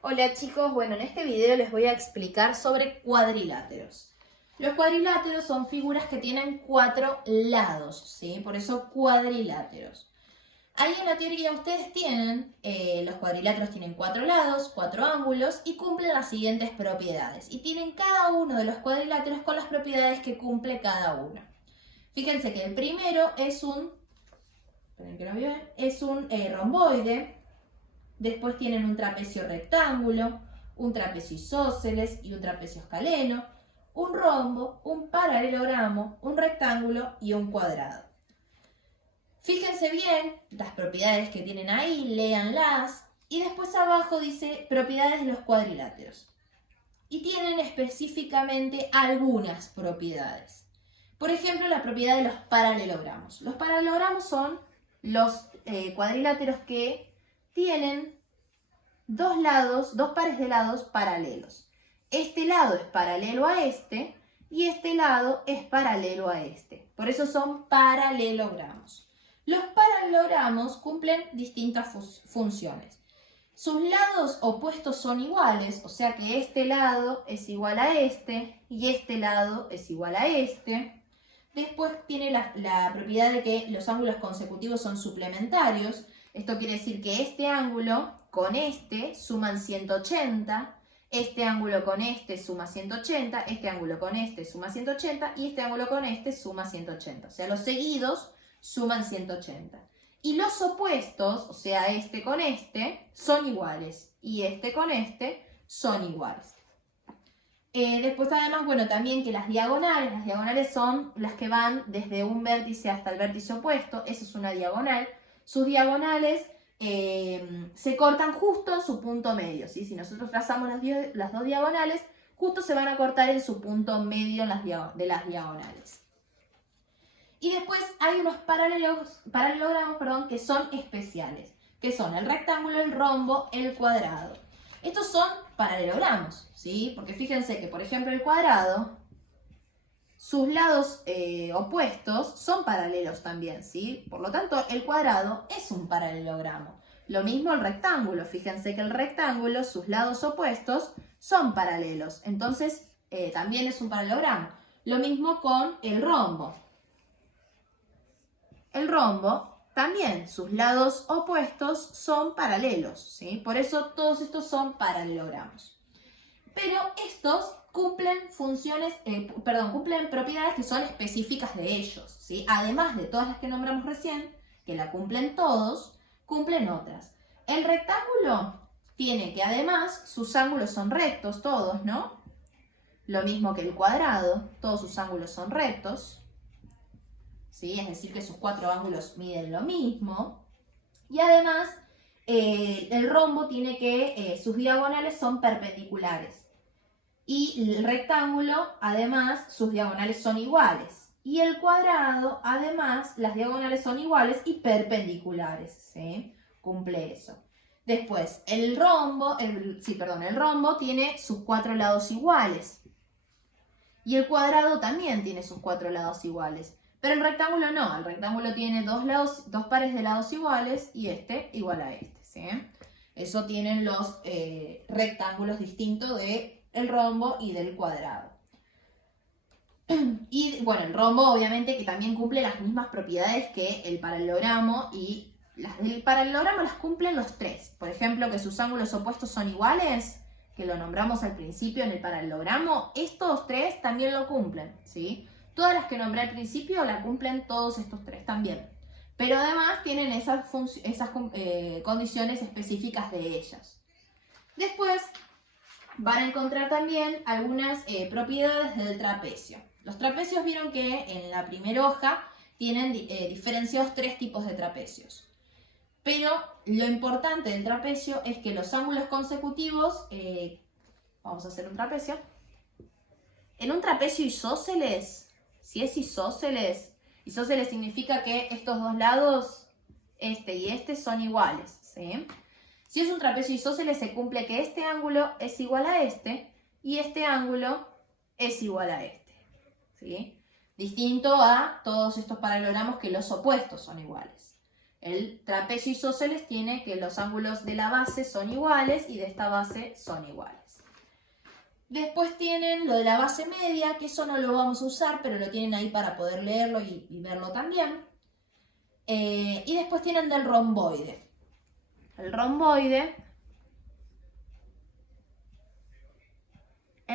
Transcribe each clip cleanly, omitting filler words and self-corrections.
Hola chicos, bueno, en este video les voy a explicar sobre cuadriláteros. Los cuadriláteros son figuras que tienen 4 lados, ¿sí? Por eso cuadriláteros. Ahí en la teoría ustedes tienen, los cuadriláteros tienen 4 lados, 4 ángulos y cumplen las siguientes propiedades. Y tienen cada uno de los cuadriláteros con las propiedades que cumple cada uno. Fíjense que el primero es un, esperen que lo vean, es un romboide. Después tienen un trapecio rectángulo, un trapecio isósceles y un trapecio escaleno, un rombo, un paralelogramo, un rectángulo y un cuadrado. Fíjense bien las propiedades que tienen ahí, léanlas. Y después abajo dice propiedades de los cuadriláteros. Y tienen específicamente algunas propiedades. Por ejemplo, la propiedad de los paralelogramos. Los paralelogramos son los cuadriláteros que tienen dos pares de lados paralelos. Este lado es paralelo a este y este lado es paralelo a este. Por eso son paralelogramos. Los paralelogramos cumplen distintas funciones. Sus lados opuestos son iguales, o sea que este lado es igual a este y este lado es igual a este. Después tiene la propiedad de que los ángulos consecutivos son suplementarios. Esto quiere decir que este ángulo con este suman 180, este ángulo con este suma 180, este ángulo con este suma 180 y este ángulo con este suma 180. O sea, los seguidos suman 180. Y los opuestos, o sea, este con este, son iguales y este con este son iguales. Después además, bueno, también que las diagonales son las que van desde un vértice hasta el vértice opuesto, eso es una diagonal. Sus diagonales se cortan justo en su punto medio, ¿sí? Si nosotros trazamos las dos diagonales, justo se van a cortar en su punto medio de las diagonales. Y después hay unos paralelogramos, que son especiales, que son el rectángulo, el rombo, el cuadrado. Estos son paralelogramos, ¿sí? Porque fíjense que, por ejemplo, el cuadrado, sus lados opuestos son paralelos también, ¿sí? Por lo tanto, el cuadrado es un paralelogramo. Lo mismo el rectángulo. Fíjense que el rectángulo, sus lados opuestos son paralelos. Entonces, también es un paralelogramo. Lo mismo con el rombo. El rombo también, sus lados opuestos son paralelos, ¿sí? Por eso todos estos son paralelogramos. Pero estos cumplen cumplen propiedades que son específicas de ellos, ¿sí? Además de todas las que nombramos recién, que la cumplen todos, cumplen otras. El rectángulo tiene que además sus ángulos son rectos todos, ¿no? Lo mismo que el cuadrado, todos sus ángulos son rectos, ¿sí? Es decir, que sus 4 ángulos miden lo mismo. Y además, el rombo tiene que sus diagonales son perpendiculares. Y el rectángulo, además, sus diagonales son iguales. Y el cuadrado, además, las diagonales son iguales y perpendiculares, ¿sí? Cumple eso. Después, el rombo tiene sus 4 lados iguales. Y el cuadrado también tiene sus 4 lados iguales. Pero el rectángulo no, el rectángulo tiene dos pares de lados iguales y este igual a este, ¿sí? Eso tienen los rectángulos distintos del rombo y del cuadrado. Y bueno, el rombo obviamente que también cumple las mismas propiedades que el paralelogramo y las del paralelogramo las cumplen los tres. Por ejemplo, que sus ángulos opuestos son iguales, que lo nombramos al principio en el paralelogramo, estos tres también lo cumplen, ¿sí? Todas las que nombré al principio la cumplen todos estos tres también. Pero además tienen esas condiciones específicas de ellas. Después van a encontrar también algunas propiedades del trapecio. Los trapecios vieron que en la primera hoja tienen diferenciados 3 tipos de trapecios. Pero lo importante del trapecio es que los ángulos consecutivos, vamos a hacer un trapecio. En un trapecio isósceles, si es isósceles significa que estos dos lados, este y este, son iguales, ¿sí? Si es un trapecio isósceles se cumple que este ángulo es igual a este y este ángulo es igual a este, ¿sí? Distinto a todos estos paralelogramos que los opuestos son iguales. El trapecio isósceles tiene que los ángulos de la base son iguales y de esta base son iguales. Después tienen lo de la base media, que eso no lo vamos a usar, pero lo tienen ahí para poder leerlo y verlo también. Y después tienen del romboide. El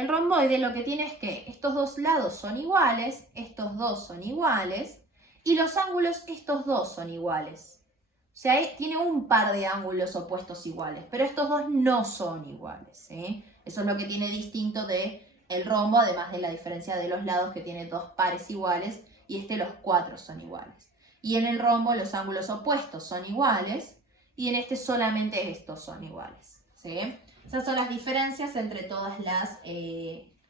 romboide lo que tiene es que estos dos lados son iguales, estos dos son iguales, y los ángulos estos dos son iguales. O sea, tiene un par de ángulos opuestos iguales, pero estos dos no son iguales, ¿sí? Eso es lo que tiene distinto de el rombo, además de la diferencia de los lados que tiene dos pares iguales y los cuatro son iguales. Y en el rombo los ángulos opuestos son iguales y en este solamente estos son iguales, ¿sí? Esas son las diferencias entre todas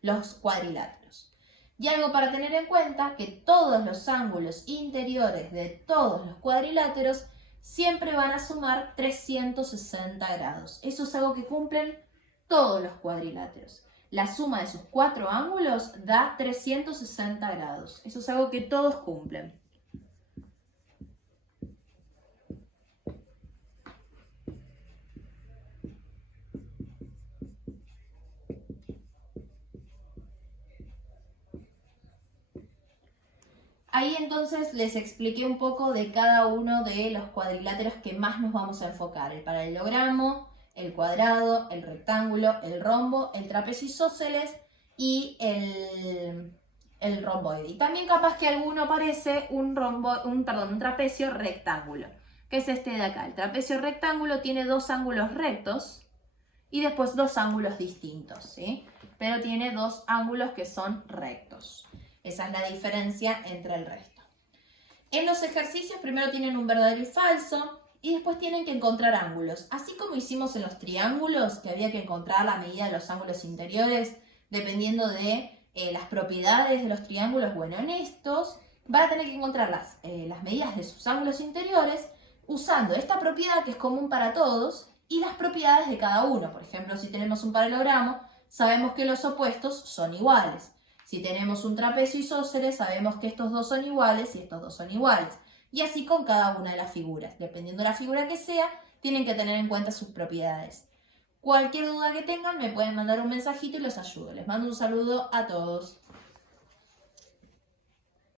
los cuadriláteros. Y algo para tener en cuenta, que todos los ángulos interiores de todos los cuadriláteros siempre van a sumar 360 grados. Eso es algo que cumplen todos los cuadriláteros. La suma de sus cuatro ángulos da 360 grados. Eso es algo que todos cumplen. Ahí entonces les expliqué un poco de cada uno de los cuadriláteros que más nos vamos a enfocar. El paralelogramo, el cuadrado, el rectángulo, el rombo, el trapecio isósceles y el romboide. Y también capaz que alguno parece un trapecio rectángulo, que es este de acá. El trapecio rectángulo tiene dos ángulos rectos y después dos ángulos distintos, ¿sí? Pero tiene dos ángulos que son rectos. Esa es la diferencia entre el resto. En los ejercicios primero tienen un verdadero y falso y después tienen que encontrar ángulos. Así como hicimos en los triángulos, que había que encontrar la medida de los ángulos interiores dependiendo de las propiedades de los triángulos. Bueno, en estos van a tener que encontrar las medidas de sus ángulos interiores usando esta propiedad que es común para todos y las propiedades de cada uno. Por ejemplo, si tenemos un paralelogramo, sabemos que los opuestos son iguales. Si tenemos un trapecio isósceles, sabemos que estos dos son iguales y estos dos son iguales. Y así con cada una de las figuras. Dependiendo de la figura que sea, tienen que tener en cuenta sus propiedades. Cualquier duda que tengan, me pueden mandar un mensajito y los ayudo. Les mando un saludo a todos.